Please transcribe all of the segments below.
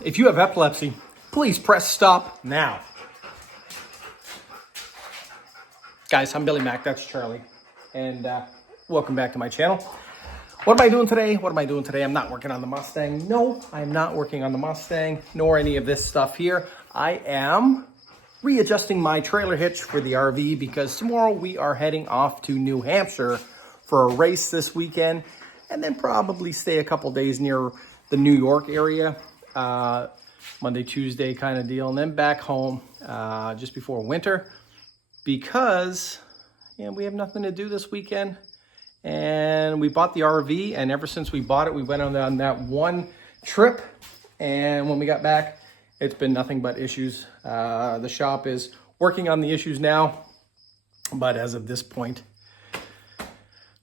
If you have epilepsy, please press stop now. Guys, I'm Billy Mack, that's Charlie, and welcome back to my channel. What am I doing today? I'm not working on the Mustang. No, I'm not working on the Mustang, nor any of this stuff here. I am readjusting my trailer hitch for the RV because tomorrow we are heading off to New Hampshire for a race this weekend, and then probably stay a couple days near the New York area, Monday, Tuesday kind of deal, and then back home just before winter because we have nothing to do this weekend. And we bought the RV, and ever since we bought it, we went on that one trip, and when we got back, it's been nothing but issues. The shop is working on the issues now, but as of this point,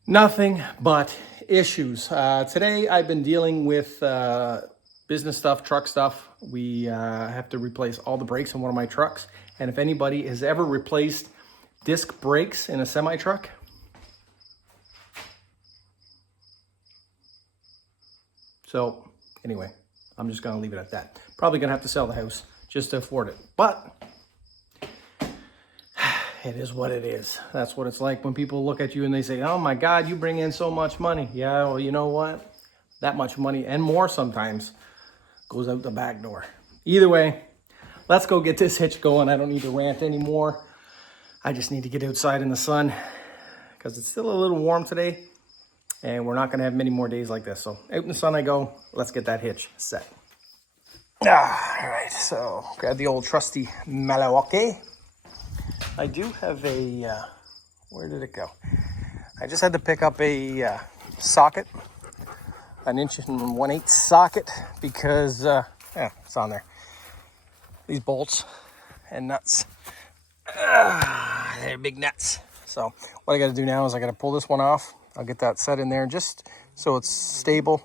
nothing but issues. Today, I've been dealing with business stuff, truck stuff. We have to replace all the brakes in one of my trucks, and if anybody has ever replaced disc brakes in a semi-truck, so anyway, I'm just gonna leave it at that. Probably gonna have to sell the house just to afford it, but it is what it is. That's what it's like when people look at you and they say, oh my God, you bring in so much money. Yeah, well, you know what? That much money and more sometimes goes out the back door. Either way, let's go get this hitch going. I don't need to rant anymore. I just need to get outside in the sun because it's still a little warm today. And we're not gonna have many more days like this. So out in the sun I go, let's get that hitch set. All right, so grab the old trusty Milwaukee. I do have a, where did it go? I just had to pick up a socket, an 1 1/8" socket because, yeah, it's on there. These bolts and nuts, they're big nuts. So what I gotta do now is I gotta pull this one off. I'll get that set in there just so it's stable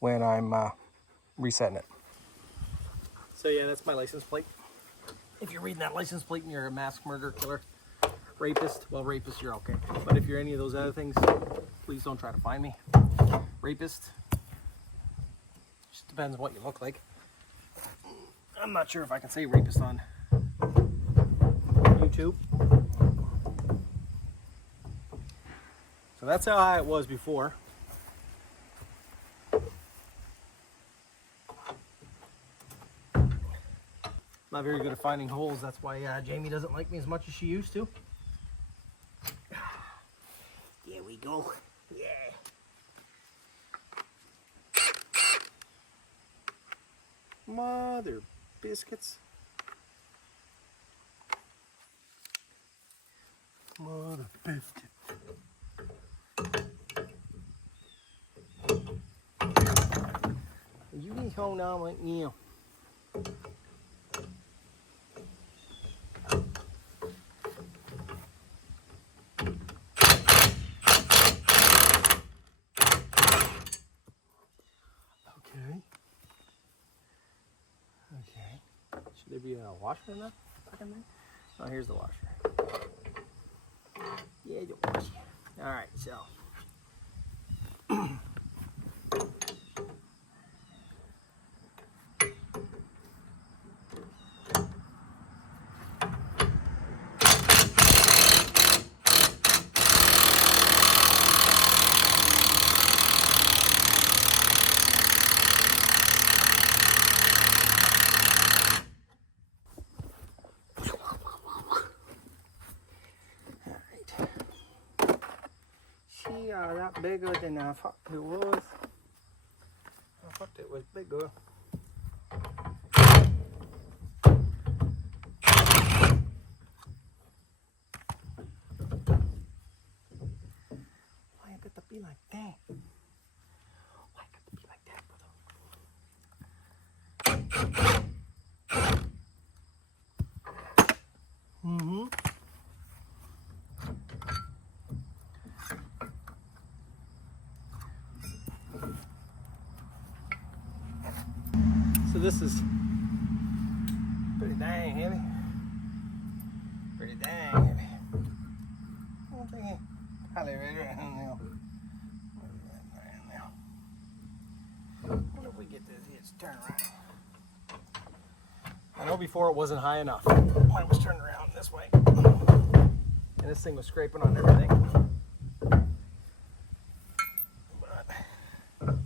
when I'm resetting it. So yeah, that's my license plate. If you're reading that license plate and you're a mass murderer, killer, rapist, well, rapist, you're okay. But if you're any of those other things, please don't try to find me. Rapist, just depends on what you look like. I'm not sure if I can say rapist on YouTube. So that's how high it was before. Not very good at finding holes. That's why Jamie doesn't like me as much as she used to. There we go. Yeah. Mother biscuits. Mother biscuits. You can hold on right now. Okay. Should there be a washer in that fucking thing? Oh, here's the washer. Yeah, the washer. All right, so. She are a lot bigger than I thought it was. I thought it was bigger. Why you got to be like that? Why you got to be like that, brother? Mm-hmm. So this is pretty dang heavy. Pretty dang heavy. I'm thinking, probably right around now. Let's turn around. I know before it wasn't high enough. Mine was turned around this way. And this thing was scraping on everything. But I'm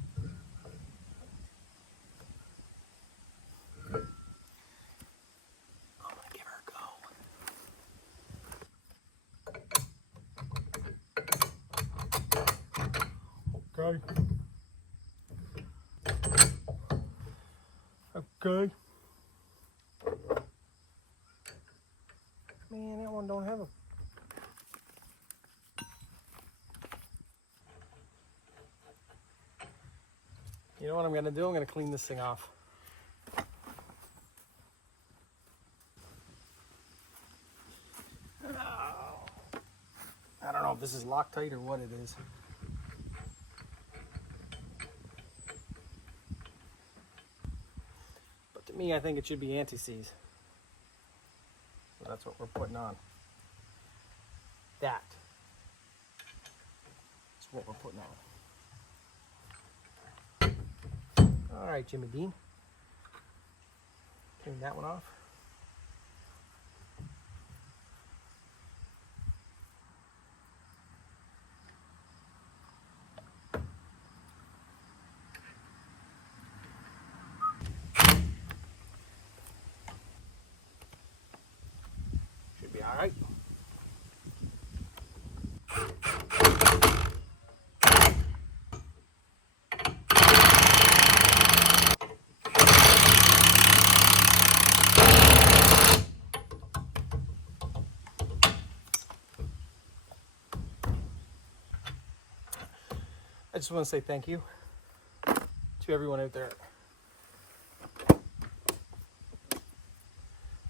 gonna give her a go. Okay. Okay. Man, that one don't have a... You know what I'm gonna do? I'm gonna clean this thing off. I don't know if this is Loctite or what it is. But to me, I think it should be anti-seize. So that's what we're putting on. That is what we're putting on. All right, Jimmy Dean. Clean that one off. Should be all right. I just want to say thank you to everyone out there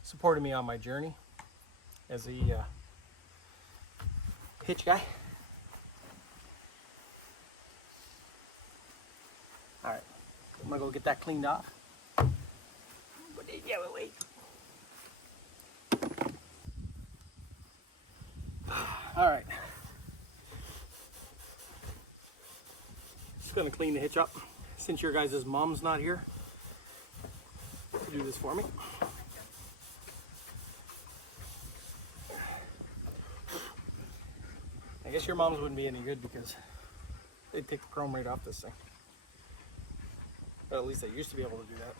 supporting me on my journey as a hitch guy. All right, I'm gonna go get that cleaned off. Wait. All right. Just gonna clean the hitch up. Since your guys' mom's not here to do this for me. I guess your moms wouldn't be any good because they'd take the chrome right off this thing. But at least they used to be able to do that.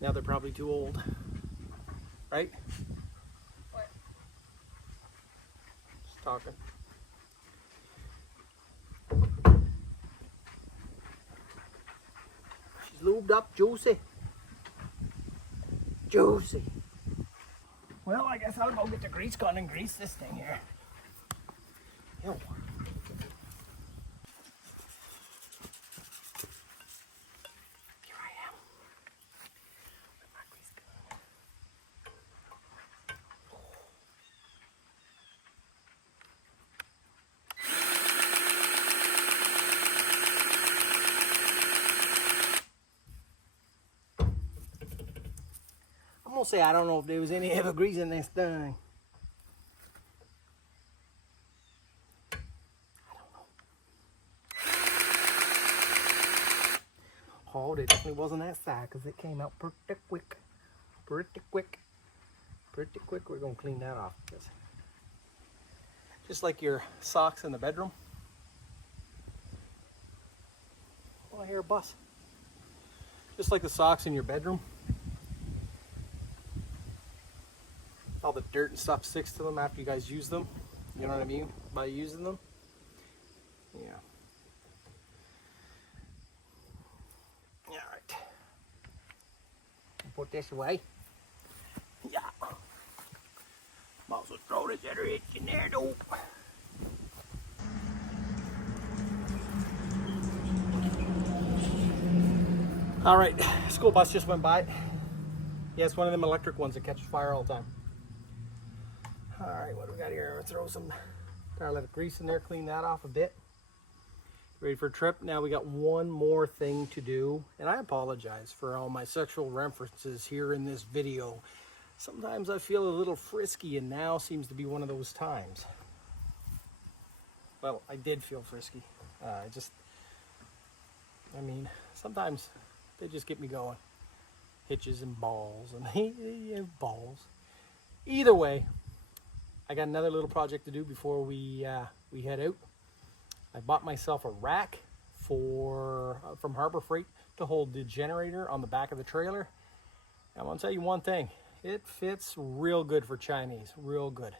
Now they're probably too old, right? What? Just talking. She's lubed up, juicy. Juicy. Well, I guess I'll go get the grease gun and grease this thing here. Ew. Here I am. With my grease gun. I'm gonna say I don't know if there was any ever grease in this thing. I don't know. Oh, it definitely wasn't that side because it came out pretty quick. Pretty quick. Pretty quick. We're gonna clean that off because just like your socks in the bedroom. Oh, I hear a bus. Just like the socks in your bedroom. All the dirt and stuff sticks to them after you guys use them. You know what I mean by using them? Yeah. All right. Put this away. Yeah. Might as well throw this other hitch in there though. All right, school bus just went by. Yeah, it's one of them electric ones that catches fire all the time. All right, what do we got here? We'll throw some dialytic grease in there, clean that off a bit. Ready for a trip? Now we got one more thing to do, and I apologize for all my sexual references here in this video. Sometimes I feel a little frisky, and now seems to be one of those times. Well, I did feel frisky. I mean, sometimes they just get me going. Hitches and balls and balls. Either way, I got another little project to do before we head out. I bought myself a rack from Harbor Freight to hold the generator on the back of the trailer. I'm gonna tell you one thing, it fits real good for Chinese, real good.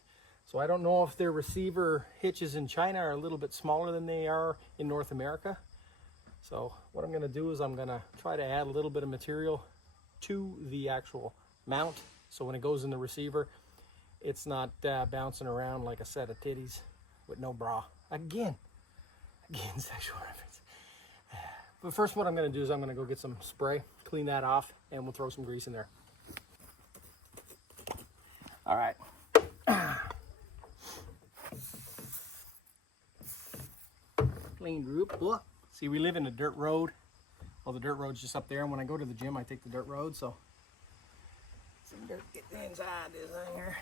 So I don't know if their receiver hitches in China are a little bit smaller than they are in North America. So what I'm gonna do is I'm gonna try to add a little bit of material to the actual mount. So when it goes in the receiver, it's not bouncing around like a set of titties with no bra. Again, sexual reference. But first what I'm gonna do is I'm gonna go get some spray, clean that off, and we'll throw some grease in there. All right. Clean roof. Look. See, we live in a dirt road. Well, the dirt road's just up there, and when I go to the gym, I take the dirt road, so some dirt getting inside this thing here.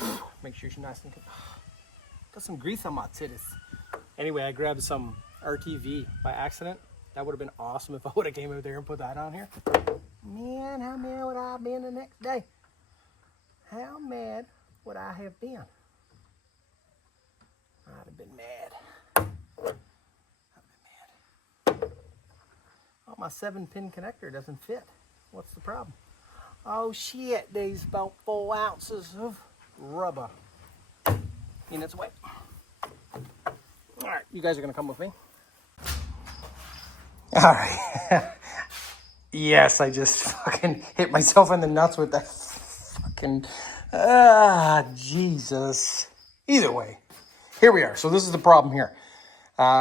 Yeah. Make sure she's nice and good. Got some grease on my titties. Anyway, I grabbed some RTV by accident. That would have been awesome if I would have came over there and put that on here. Man, how mad would I have been the next day? How mad would I have been? I'd have been mad. Oh, my 7-pin connector doesn't fit. What's the problem? Oh shit, there's about 4 ounces of rubber in its way. All right, you guys are gonna come with me. All right. Yes, I just fucking hit myself in the nuts with that fucking, Jesus. Either way, here we are. So this is the problem here.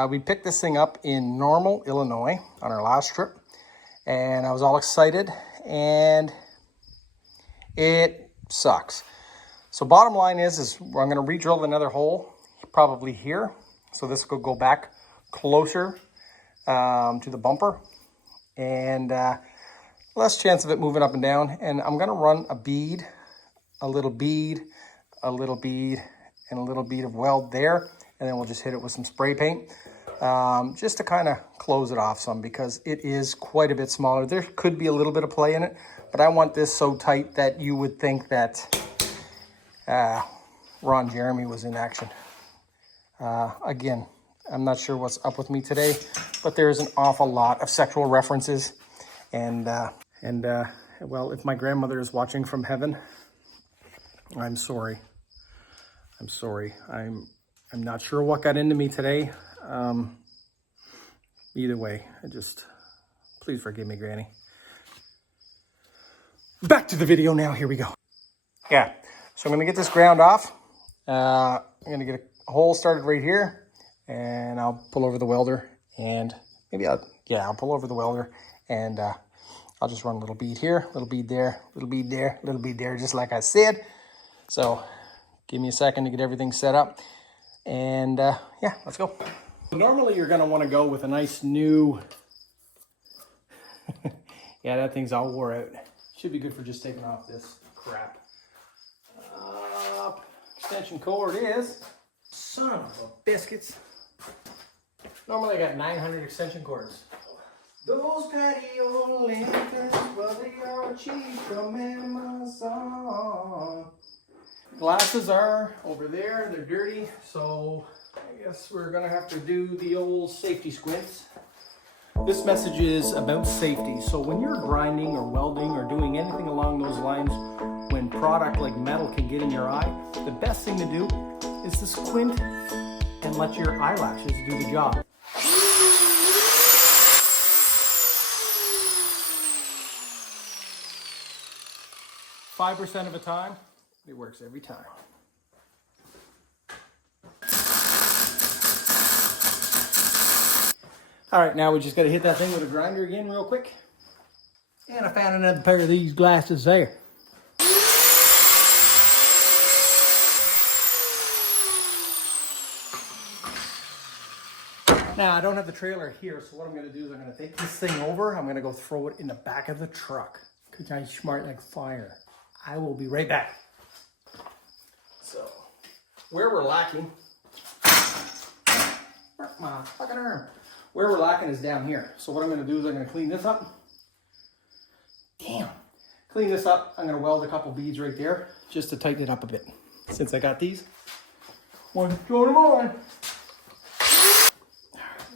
We picked this thing up in Normal, Illinois on our last trip, and I was all excited, and it sucks. So bottom line is I'm going to re-drill another hole, probably here. So this will go back closer to the bumper, and less chance of it moving up and down. And I'm going to run a bead, a little bead, a little bead, and a little bead of weld there. And then we'll just hit it with some spray paint just to kind of close it off some, because it is quite a bit smaller. There could be a little bit of play in it, but I want this so tight that you would think that Ron Jeremy was in action. Again, I'm not sure what's up with me today, but there's an awful lot of sexual references. And well, if my grandmother is watching from heaven, I'm sorry. I'm sorry. I'm not sure what got into me today. Either way, please forgive me, Granny. Back to the video now. Here we go. Yeah, so I'm going to get this ground off. I'm going to get a hole started right here, and I'll pull over the welder, and I'll pull over the welder, and I'll just run a little bead here, little bead there, little bead there, little bead there, just like I said. So give me a second to get everything set up, and yeah, let's go. Normally you're going to want to go with a nice new, yeah, that thing's all wore out. Should be good for just taking off this crap. Extension cord is, son of a biscuits. Normally I got 900 extension cords. Those patio lanterns, well, they are cheap from Amazon. Glasses are over there, they're dirty, so I guess we're gonna have to do the old safety squints. This message is about safety, so when you're grinding or welding or doing anything along those lines, when product like metal can get in your eye, the best thing to do is to squint and let your eyelashes do the job. 5% of the time, it works every time. All right, now we just got to hit that thing with a grinder again real quick. And I found another pair of these glasses there. Now, I don't have the trailer here, so what I'm going to do is I'm going to take this thing over. I'm going to go throw it in the back of the truck because I'm smart like fire. I will be right back. So, where we're lacking Burnt my fucking arm. Where we're lacking is down here. So what I'm gonna do is I'm gonna clean this up. Damn. Clean this up. I'm gonna weld a couple beads right there just to tighten it up a bit. Since I got these. One, two, them on.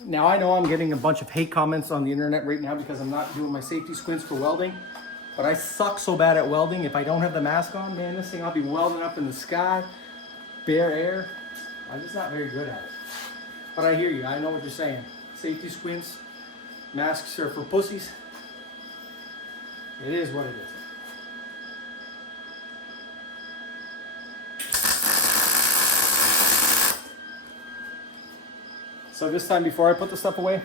Now I know I'm getting a bunch of hate comments on the internet right now because I'm not doing my safety squints for welding. But I suck so bad at welding. If I don't have the mask on, man, this thing I'll be welding up in the sky, bare air. I'm just not very good at it. But I hear you. I know what you're saying. Safety squints, masks are for pussies. It is what it is. So this time before I put the stuff away,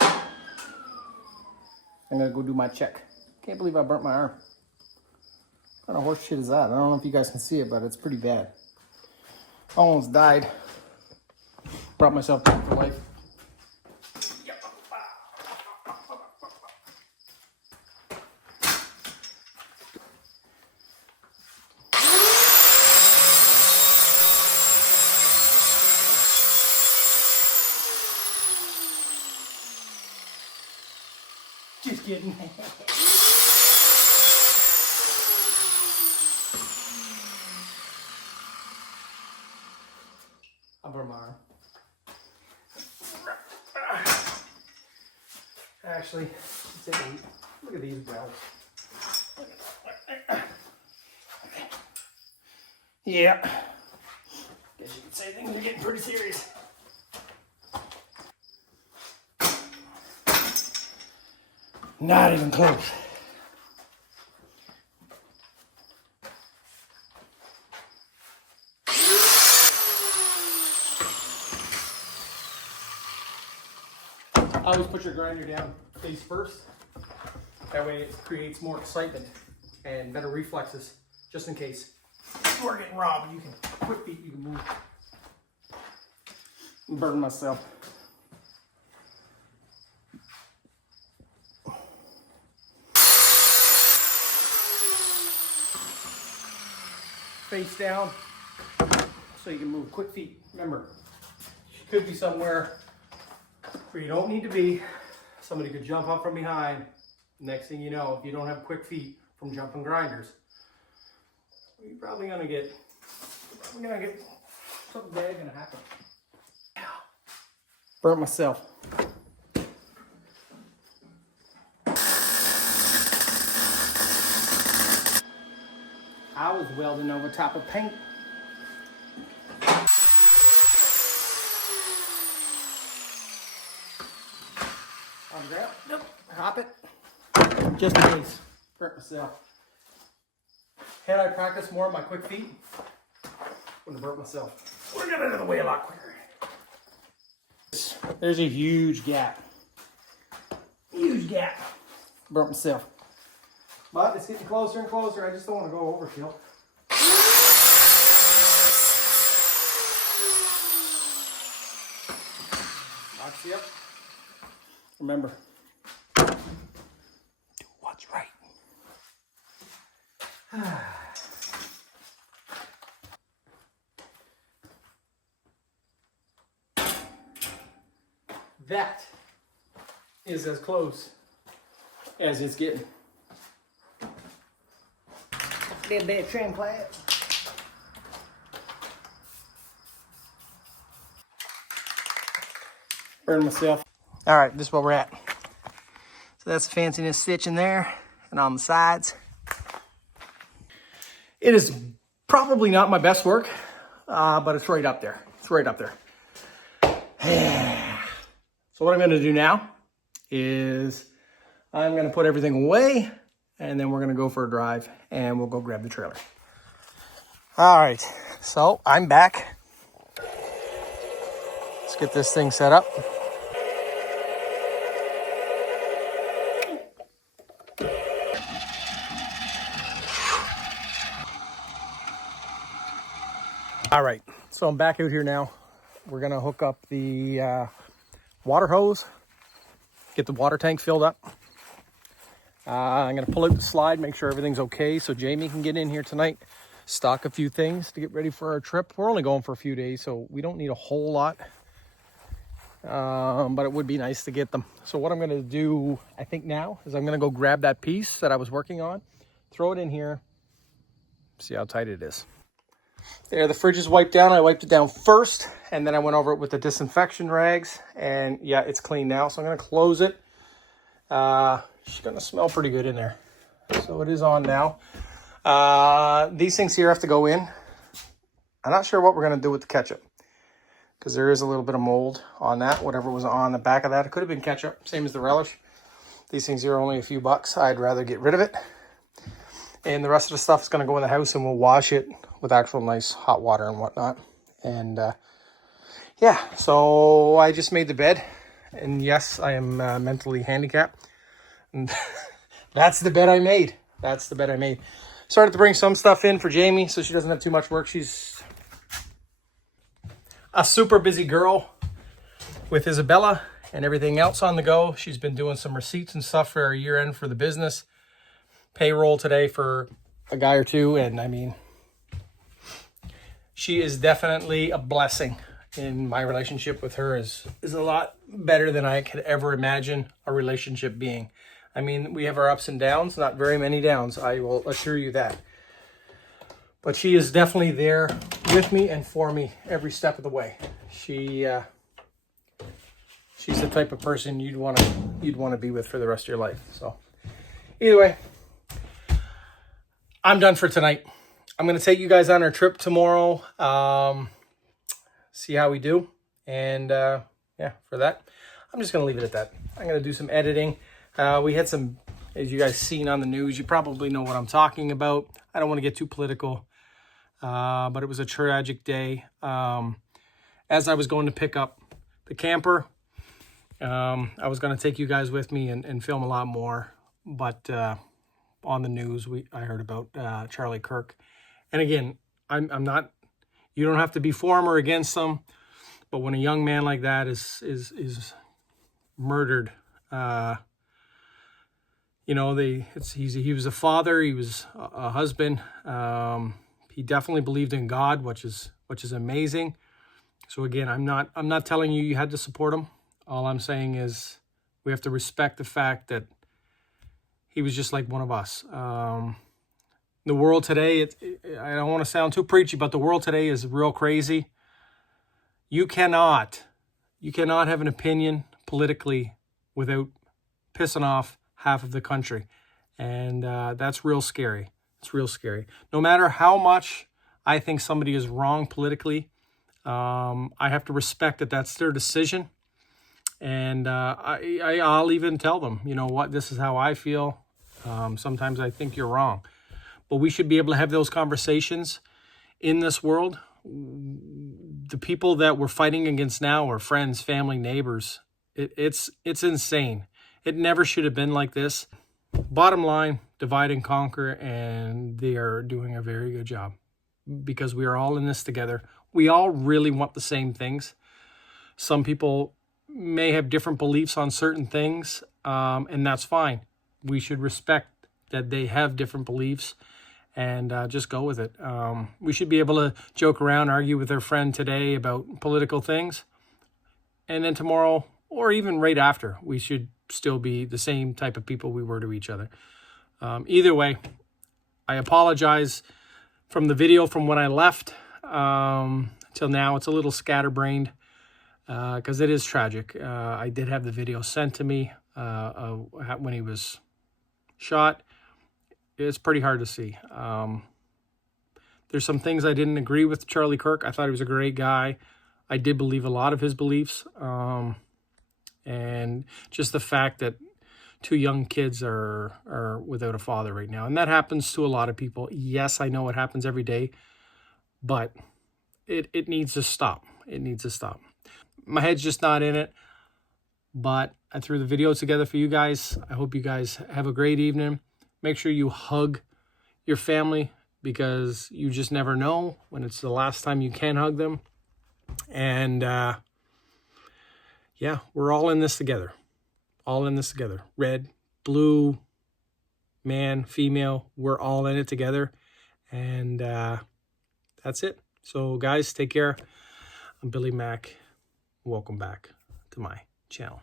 I'm gonna go do my check. Can't believe I burnt my arm. What kind of horse shit is that? I don't know if you guys can see it, but it's pretty bad. I almost died. Brought myself back to life. Just kidding. I burned my arm. Actually, look at these bells. Yeah. Guess you could say things are getting pretty serious. Not even close. Always put your grinder down face first. That way it creates more excitement and better reflexes, just in case you are getting robbed. You can quick feet, you can move. I'm burning myself. Face down so you can move. Quick feet. Remember, you could be somewhere where you don't need to be. Somebody could jump up from behind. Next thing you know, if you don't have quick feet from jumping grinders, you're probably gonna get something bad gonna happen. Burnt myself. I was welding over top of paint. On the ground. Nope. Hop it. Just in case. Burnt myself. Had I practiced more on my quick feet, wouldn't have burnt myself. Would have got out of the way a lot quicker. There's a huge gap. Huge gap. Burnt myself. But it's getting closer and closer. I just don't want to go overkill. Box you up. Remember, do what's right. That is as close as it's getting. Did that trim clap? Burn myself. All right, this is where we're at. So that's the fanciness stitch in there and on the sides. It is probably not my best work, but it's right up there. It's right up there. So what I'm gonna do now is I'm gonna put everything away and then we're gonna go for a drive and we'll go grab the trailer. All right, so I'm back. Let's get this thing set up. All right, so I'm back out here now. We're gonna hook up the water hose, get the water tank filled up. I'm gonna pull out the slide, make sure everything's okay so Jamie can get in here tonight, stock a few things to get ready for our trip. We're only going for a few days, so we don't need a whole lot. but it would be nice to get them. So what I'm going to do, I think now, is I'm going to go grab that piece that I was working on, throw it in here, see how tight it is. There, the fridge is wiped down. I wiped it down first, and then I went over it with the disinfection rags, and yeah, it's clean now. So I'm going to close it. It's going to smell pretty good in there. So it is on now. These things here have to go in. I'm not sure what we're going to do with the ketchup, because there is a little bit of mold on that. Whatever was on the back of that, it could have been ketchup, same as the relish. These things here are only a few bucks. I'd rather get rid of it. And the rest of the stuff is going to go in the house, and we'll wash it with actual nice hot water and whatnot. And yeah, so I just made the bed. And yes, I am mentally handicapped. And that's the bed I made. That's the bed I made. Started to bring some stuff in for Jamie so she doesn't have too much work. She's a super busy girl with Isabella and everything else on the go. She's been doing some receipts and stuff for our year end for the business. Payroll today for a guy or two. And I mean, she is definitely a blessing. In my relationship with her is a lot better than I could ever imagine a relationship being. I mean, we have our ups and downs, not very many downs, I will assure you that. But she is definitely there with me and for me every step of the way. She's the type of person you'd want to be with for the rest of your life. So either way, I'm done for tonight. I'm going to take you guys on our trip tomorrow. See how we do. And yeah, for that, I'm just going to leave it at that. I'm going to do some editing. We had some, as you guys seen on the news, you probably know what I'm talking about. I don't want to get too political, but it was a tragic day. As I was going to pick up the camper, I was going to take you guys with me and film a lot more. But on the news, I heard about Charlie Kirk. And again, I'm not, you don't have to be for him or against them. But when a young man like that is murdered, you know, he was a father, he was a husband. He definitely believed in God, which is amazing. So again, I'm not telling you had to support him. All I'm saying is we have to respect the fact that he was just like one of us. The world today, I don't want to sound too preachy, but the world today is real crazy. You cannot have an opinion politically without pissing off half of the country. And that's real scary. It's real scary. No matter how much I think somebody is wrong politically, I have to respect that that's their decision. And I'll even tell them, you know what, this is how I feel. Sometimes I think you're wrong. But we should be able to have those conversations in this world. The people that we're fighting against now are friends, family, neighbors. It's insane. It never should have been like this. Bottom line, divide and conquer, and they are doing a very good job because we are all in this together. We all really want the same things. Some people may have different beliefs on certain things, and that's fine. We should respect that they have different beliefs and just go with it. We should be able to joke around, argue with our friend today about political things, and then tomorrow, or even right after, we should still be the same type of people we were to each other. Either way, I apologize from the video from when I left till now. It's a little scatterbrained because it is tragic. I did have the video sent to me when he was shot. It's pretty hard to see. There's some things I didn't agree with Charlie Kirk. I thought he was a great guy. I did believe a lot of his beliefs. And just the fact that 2 young kids are without a father right now. And that happens to a lot of people. Yes, I know it happens every day. But it needs to stop. It needs to stop. My head's just not in it. But I threw the video together for you guys. I hope you guys have a great evening. Make sure you hug your family because you just never know when it's the last time you can hug them. And yeah, we're all in this together. All in this together. Red, blue, man, female, we're all in it together. And that's it. So guys, take care. I'm Billy Mack. Welcome back. to my channel.